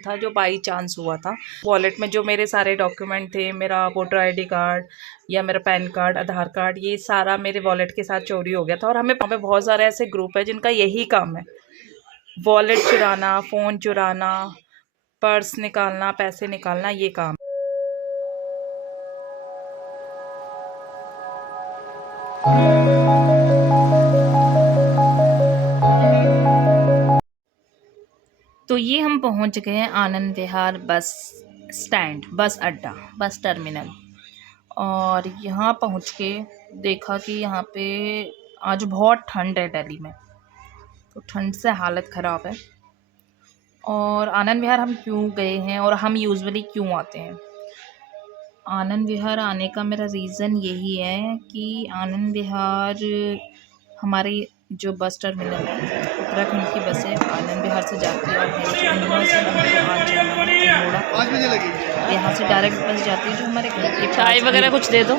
Accident था जो by chance हुआ था। वॉलेट में जो मेरे सारे डॉक्यूमेंट थे, मेरा वोटर आईडी कार्ड या मेरा पैन कार्ड, आधार कार्ड, ये सारा मेरे वॉलेट के साथ चोरी हो गया था। और हमें बहुत सारे ऐसे ग्रुप है जिनका यही काम है, वॉलेट चुराना, फ़ोन चुराना, पर्स निकालना, पैसे निकालना, ये काम। तो ये हम पहुंच गए हैं आनंद विहार बस स्टैंड, बस अड्डा, बस टर्मिनल। और यहाँ पहुंच के देखा कि यहाँ पे आज बहुत ठंड है दिल्ली में, तो ठंड से हालत ख़राब है। और आनंद विहार हम क्यों गए हैं और हम यूजुअली क्यों आते हैं? आनंद विहार आने का मेरा रीज़न यही है कि आनंद विहार हमारी जो बस टर्मिनल है, उत्तराखंड की बसें आनंद विहार से जाती है और मेरे जो इंदौर से हमको आज जाना है अल्मोड़ा, 5 बजे लगेगी। यहाँ से डायरेक्ट बस जाती है जो हमारे घर के। चाय वगैरह कुछ दे दो,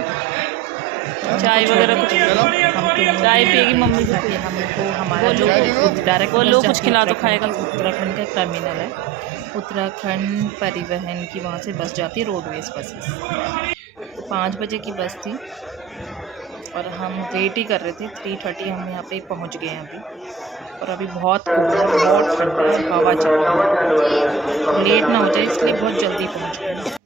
चाय वगैरह कुछ, हम चाय पिएगी मम्मी ताकि हमको हमारा जो डायरेक्ट वो लोग कुछ खिला दो, खाएगा। उत्तराखंड का एक टर्मिनल है, उत्तराखंड परिवहन की, वहाँ से बस जाती है, रोडवेज बसेस। 5 बजे की बस थी और हम वेट ही कर रहे थे। 3:30 हम यहाँ पे पहुँच गए हैं अभी। और अभी बहुत बहुत ठंडा है, हवा चल रही है, लेट ना हो जाए इसलिए बहुत जल्दी पहुँच गए।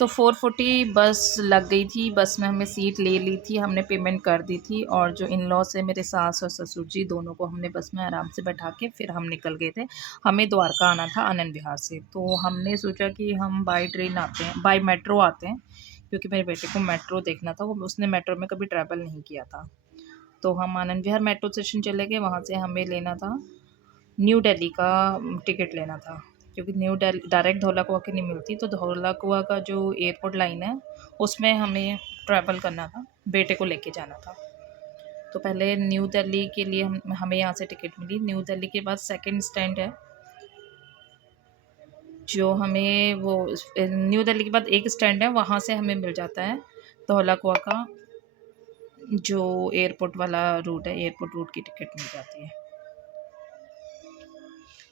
तो 4:40 बस लग गई थी, बस में हमें सीट ले ली थी, हमने पेमेंट कर दी थी। और जो इन लॉ से मेरे सास और ससुर जी, दोनों को हमने बस में आराम से बैठा के फिर हम निकल गए थे। हमें द्वारका आना था आनंद विहार से, तो हमने सोचा कि हम बाई ट्रेन आते हैं, बाई मेट्रो आते हैं, क्योंकि मेरे बेटे को मेट्रो देखना था, वो उसने मेट्रो में कभी ट्रैवल नहीं किया था। तो हम आनंद विहार मेट्रो स्टेशन चले गए, वहाँ से हमें लेना था न्यू दिल्ली का टिकट लेना था, क्योंकि न्यू दिल्ली डायरेक्ट धौलाकुआं की नहीं मिलती, तो धौलाकुआं का जो एयरपोर्ट लाइन है उसमें हमें ट्रैवल करना था, बेटे को लेके जाना था। तो पहले न्यू दिल्ली के लिए हमें यहाँ से टिकट मिली। न्यू दिल्ली के बाद सेकंड स्टैंड है जो हमें, वो न्यू दिल्ली के बाद एक स्टैंड है, वहाँ से हमें मिल जाता है धौलाकुआं का जो एयरपोर्ट वाला रूट है, एयरपोर्ट रूट की टिकट मिल जाती है।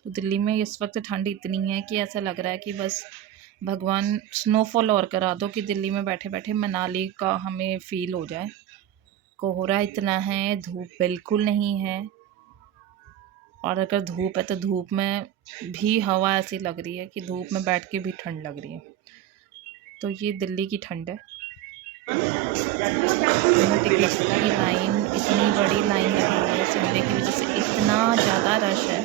तो दिल्ली में इस वक्त ठंड इतनी है कि ऐसा लग रहा है कि बस भगवान स्नोफॉल और करा दो कि दिल्ली में बैठे बैठे मनाली का हमें फ़ील हो जाए। कोहरा इतना है, धूप बिल्कुल नहीं है, और अगर धूप है तो धूप में भी हवा ऐसी लग रही है कि धूप में बैठ के भी ठंड लग रही है। तो ये दिल्ली की ठंड है। टिकट की लाइन, इतनी बड़ी लाइन लगी है संडे की वजह से, इतना ज़्यादा रश है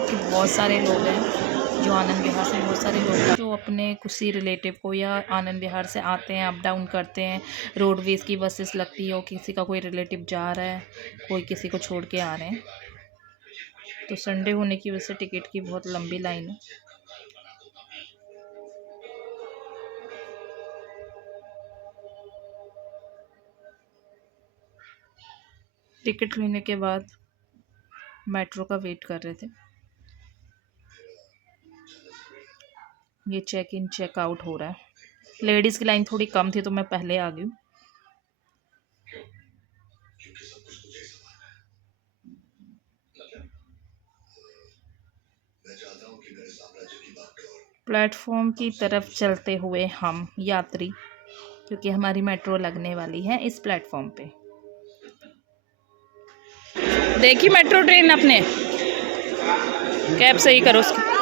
कि बहुत सारे लोग हैं जो आनंद विहार से, बहुत सारे लोग हैं जो अपने किसी रिलेटिव को या आनंद विहार से आते हैं, अप डाउन करते हैं। रोडवेज़ की बसेस लगती है और किसी का कोई रिलेटिव जा रहा है, कोई किसी को छोड़ के आ रहे हैं। तो संडे होने की वजह से टिकट की बहुत लंबी लाइन है। टिकट लेने के बाद मेट्रो का वेट कर रहे थे। ये चेक इन चेक आउट हो रहा है। लेडीज़ की लाइन थोड़ी कम थी तो मैं पहले आ गई। प्लेटफॉर्म की तरफ चलते हुए हम यात्री, क्योंकि हमारी मेट्रो लगने वाली है इस प्लेटफॉर्म पे। देखी मेट्रो ट्रेन अपने, कैब सही करो उसकी।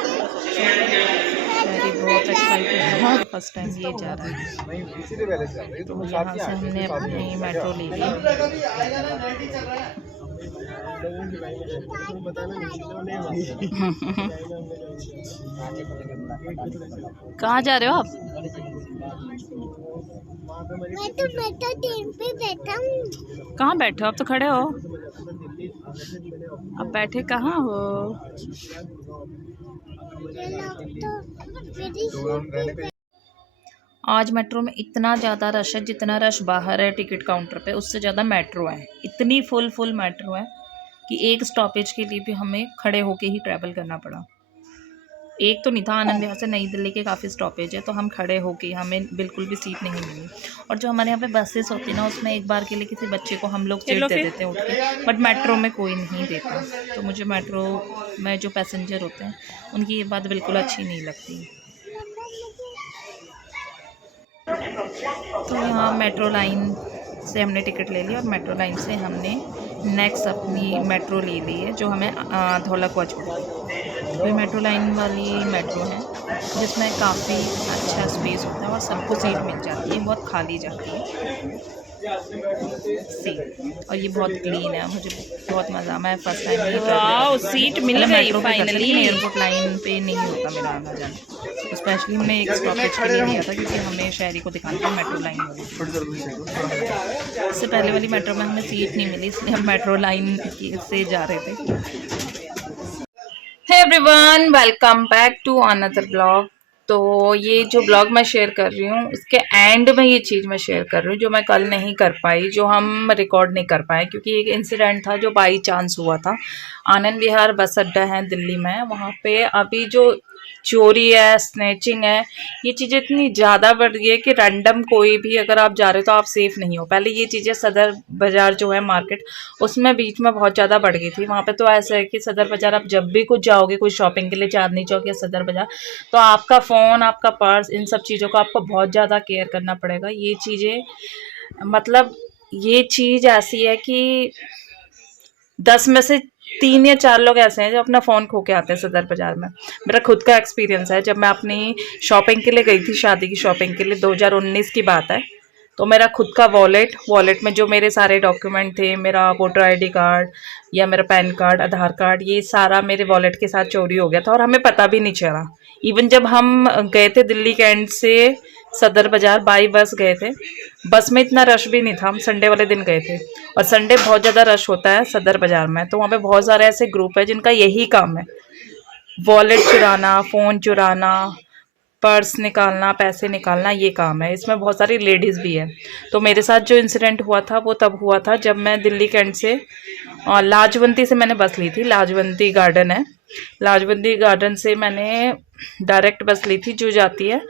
बहुत एक्साइटेड है, फर्स्ट टाइम ये जा रहा है। तो यहाँ से हमने अपनी मेट्रो ली थी। कहाँ जा रहे हो आप? मैं तो मेट्रो ट्रेन पे बैठा हूँ। कहाँ बैठे हो? आप तो खड़े हो। अब बैठे कहाँ हो? आज मेट्रो में इतना ज़्यादा रश है, जितना रश बाहर है टिकट काउंटर पे, उससे ज़्यादा मेट्रो है। इतनी फुल मेट्रो है कि एक स्टॉपेज के लिए भी हमें खड़े होके ही ट्रैवल करना पड़ा। एक तो नहीं था, आनंद विहार से नई दिल्ली के काफ़ी स्टॉपेज है, तो हम खड़े होके हमें बिल्कुल भी सीट नहीं मिली। और जो हमारे यहाँ पे बसेस होती है ना, उसमें एक बार के लिए किसी बच्चे को हम लोग सीट दे देते हैं उठ के, बट मेट्रो में कोई नहीं देता। तो मुझे मेट्रो में जो पैसेंजर होते हैं उनकी ये बात बिल्कुल अच्छी नहीं लगती। तो यहाँ मेट्रो लाइन से हमने टिकट ले ली और मेट्रो लाइन से हमने नेक्स्ट अपनी मेट्रो ले ली है, जो हमें धौलाकुआं छोड़ेगी। तो मेट्रो लाइन वाली मेट्रो है जिसमें काफ़ी अच्छा स्पेस होता है और सबको सीट मिल जाती है, बहुत खाली जाती है सीट, और ये बहुत क्लीन है। मुझे बहुत मज़ा, मैं फर्स्ट टाइम ही वाओ सीट मिल गई फाइनली। एयरपोर्ट लाइन पे नहीं होता मेरा आना जाना, तो स्पेशली हमने एक स्टॉपेज के लिए लिया था क्योंकि हमें शहरी को दिखाना था मेट्रो लाइन वाली। इससे पहले वाली मेट्रो में हमें सीट नहीं मिली, इसलिए हम मेट्रो लाइन से जा रहे थे। Hey everyone, welcome back to another blog. तो ये जो ब्लॉग मैं शेयर कर रही हूँ उसके एंड में ये चीज़ मैं शेयर कर रही हूँ जो मैं कल नहीं कर पाई, जो हम रिकॉर्ड नहीं कर पाए, क्योंकि एक इंसिडेंट था जो बाई चांस हुआ था। आनंद विहार बस अड्डा है दिल्ली में, वहाँ पे अभी जो चोरी है, स्नैचिंग है, ये चीज़ें इतनी ज़्यादा बढ़ गई है कि रैंडम कोई भी अगर आप जा रहे हो तो आप सेफ़ नहीं हो। पहले ये चीज़ें सदर बाज़ार जो है मार्केट, उसमें बीच में बहुत ज़्यादा बढ़ गई थी। वहाँ पे तो ऐसा है कि सदर बाज़ार आप जब भी कुछ जाओगे कुछ शॉपिंग के लिए चांदनी चौक या सदर बाज़ार, तो आपका फ़ोन, आपका पर्स, इन सब चीज़ों का आपको बहुत ज़्यादा केयर करना पड़ेगा। ये चीज़ें मतलब ये चीज़ ऐसी है कि 10 में से 3 या 4 लोग ऐसे हैं जो अपना फ़ोन खो के आते हैं सदर बाज़ार में। मेरा खुद का एक्सपीरियंस है, जब मैं अपनी शॉपिंग के लिए गई थी, शादी की शॉपिंग के लिए, 2019 की बात है। तो मेरा खुद का वॉलेट में जो मेरे सारे डॉक्यूमेंट थे, मेरा वोटर आईडी कार्ड या मेरा पैन कार्ड, आधार कार्ड, ये सारा मेरे वॉलेट के साथ चोरी हो गया था और हमें पता भी नहीं चला। इवन जब हम गए थे दिल्ली कैंट से सदर बाज़ार बाई बस गए थे, बस में इतना रश भी नहीं था, हम संडे वाले दिन गए थे और संडे बहुत ज़्यादा रश होता है सदर बाज़ार में। तो वहाँ पे बहुत सारे ऐसे ग्रुप है जिनका यही काम है, वॉलेट चुराना, फ़ोन चुराना, पर्स निकालना, पैसे निकालना, ये काम है। इसमें बहुत सारी लेडीज़ भी है। तो मेरे साथ जो इंसिडेंट हुआ था वो तब हुआ था जब मैं दिल्ली कैंट से लाजवंती से मैंने बस ली थी। लाजवंती गार्डन है, लाजवंती गार्डन से मैंने डायरेक्ट बस ली थी जो जाती है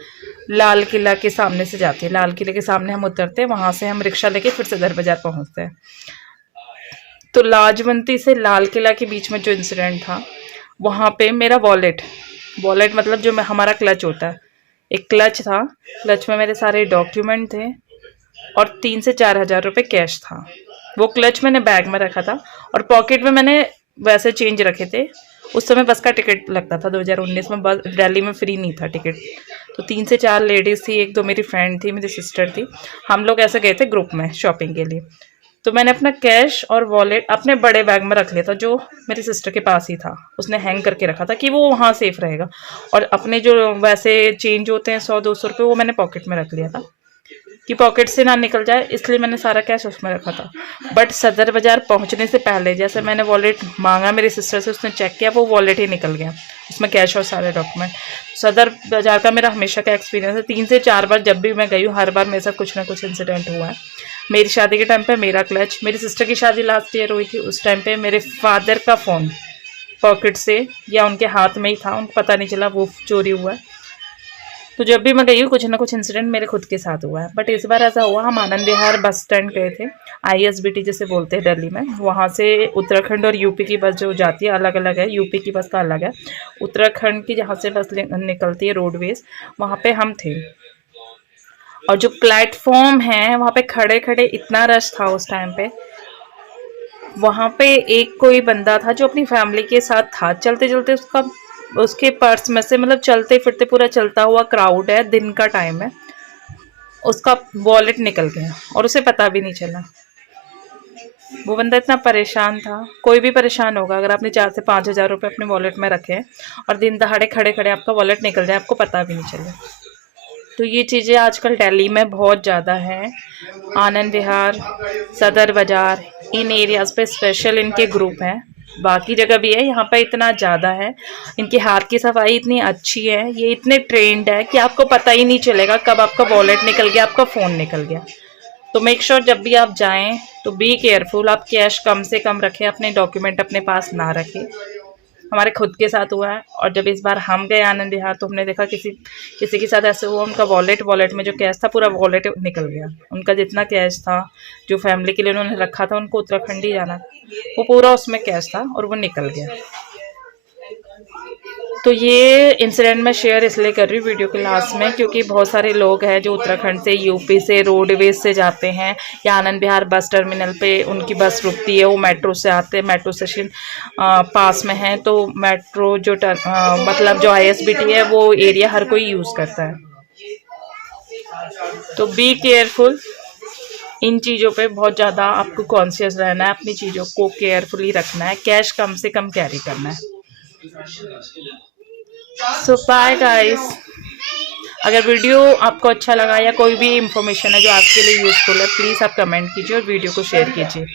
लाल किला के सामने से जाती है। लाल किले के सामने हम उतरते हैं, वहाँ से हम रिक्शा लेके फिर सदर बाज़ार पहुँचते हैं। तो लाजवंती से लाल किला के बीच में जो इंसिडेंट था, वहाँ पे मेरा वॉलेट मतलब जो हमारा क्लच होता है, एक क्लच था, क्लच में मेरे सारे डॉक्यूमेंट थे और 3 से 4 हज़ार रुपये कैश था। वो क्लच मैंने बैग में रखा था और पॉकेट में मैंने वैसे चेंज रखे थे। उस समय बस का टिकट लगता था, 2019 में बस दिल्ली में फ्री नहीं था टिकट। तो 3 से 4 लेडीज़ थी, 1-2 मेरी फ्रेंड थी, मेरी सिस्टर थी, हम लोग ऐसे गए थे ग्रुप में शॉपिंग के लिए। तो मैंने अपना कैश और वॉलेट अपने बड़े बैग में रख लिया था जो मेरी सिस्टर के पास ही था, उसने हैंग करके रखा था कि वो वहाँ सेफ़ रहेगा। और अपने जो वैसे चेंज होते हैं 100-200 रुपये, वो मैंने पॉकेट में रख लिया था कि पॉकेट से ना निकल जाए, इसलिए मैंने सारा कैश उसमें रखा था। बट सदर बाज़ार पहुँचने से पहले जैसे मैंने वॉलेट मांगा मेरी सिस्टर से, उसने चेक किया, वो वॉलेट ही निकल गया, उसमें कैश और सारे डॉक्यूमेंट। सदर बाज़ार का मेरा हमेशा का एक्सपीरियंस है, 3 से 4 बार जब भी मैं गई हूँ, हर बार मेरे साथ कुछ ना कुछ इंसिडेंट हुआ है। मेरी शादी के टाइम पे मेरा क्लच, मेरी सिस्टर की शादी लास्ट ईयर हुई थी, उस टाइम पे मेरे फादर का फ़ोन पॉकेट से या उनके हाथ में ही था, उनको पता नहीं चला, वो चोरी हुआ है। तो जब भी मैं गई हूँ कुछ ना कुछ इंसिडेंट मेरे खुद के साथ हुआ है। बट इस बार ऐसा हुआ, हम आनंद विहार बस स्टैंड गए थे, ISBT जिसे बोलते हैं दिल्ली में, वहाँ से उत्तराखंड और यूपी की बस जो जाती है अलग अलग है, यूपी की बस का अलग है, उत्तराखंड की जहाँ से बस निकलती है रोडवेज, वहाँ पे हम थे। और जो प्लेटफॉर्म है वहाँ पे खड़े खड़े इतना रश था उस टाइम पे, वहाँ पे एक कोई बंदा था जो अपनी फैमिली के साथ था, चलते चलते उसके पर्स में से, मतलब चलते फिरते पूरा चलता हुआ क्राउड है, दिन का टाइम है, उसका वॉलेट निकल गया और उसे पता भी नहीं चला। वो बंदा इतना परेशान था, कोई भी परेशान होगा अगर आपने 4 से 5 हज़ार रुपये अपने वॉलेट में रखे और दिन दहाड़े खड़े खड़े आपका वॉलेट निकल जाए, आपको पता भी नहीं चले। तो ये चीज़ें आजकल दिल्ली में बहुत ज़्यादा है। आनंद विहार, सदर बाज़ार, इन एरियाज़ पे स्पेशल इनके ग्रुप हैं, बाकी जगह भी है, यहाँ पे इतना ज़्यादा है। इनकी हाथ की सफाई इतनी अच्छी है, ये इतने ट्रेंड है कि आपको पता ही नहीं चलेगा कब आपका वॉलेट निकल गया, आपका फ़ोन निकल गया। तो मेक श्योर जब भी आप जाएं तो बी केयरफुल, आप कैश कम से कम रखें, अपने डॉक्यूमेंट अपने पास ना रखें। हमारे खुद के साथ हुआ है। और जब इस बार हम गए आनंद विहार तो हमने देखा किसी के साथ ऐसे हुआ, उनका वॉलेट में जो कैश था पूरा वॉलेट निकल गया। उनका जितना कैश था जो फैमिली के लिए उन्होंने रखा था, उनको उत्तराखंड ही जाना, वो पूरा उसमें कैश था और वो निकल गया। तो ये इंसिडेंट मैं शेयर इसलिए कर रही हूँ वीडियो के लास्ट में, क्योंकि बहुत सारे लोग हैं जो उत्तराखंड से, यूपी से, रोडवेज से जाते हैं या आनंद विहार बस टर्मिनल पे उनकी बस रुकती है, वो मेट्रो से आते हैं, मेट्रो स्टेशन पास में है, तो मेट्रो जो मतलब जो ISBT है वो एरिया हर कोई यूज़ करता है। तो बी केयरफुल, इन चीज़ों पे बहुत ज़्यादा आपको कॉन्शियस रहना है, अपनी चीज़ों को केयरफुली रखना है, कैश कम से कम कैरी करना है। सो बाय गाइस। अगर वीडियो आपको अच्छा लगा या कोई भी इंफॉर्मेशन है जो आपके लिए यूज़फुल है, प्लीज़ आप कमेंट कीजिए और वीडियो को शेयर कीजिए।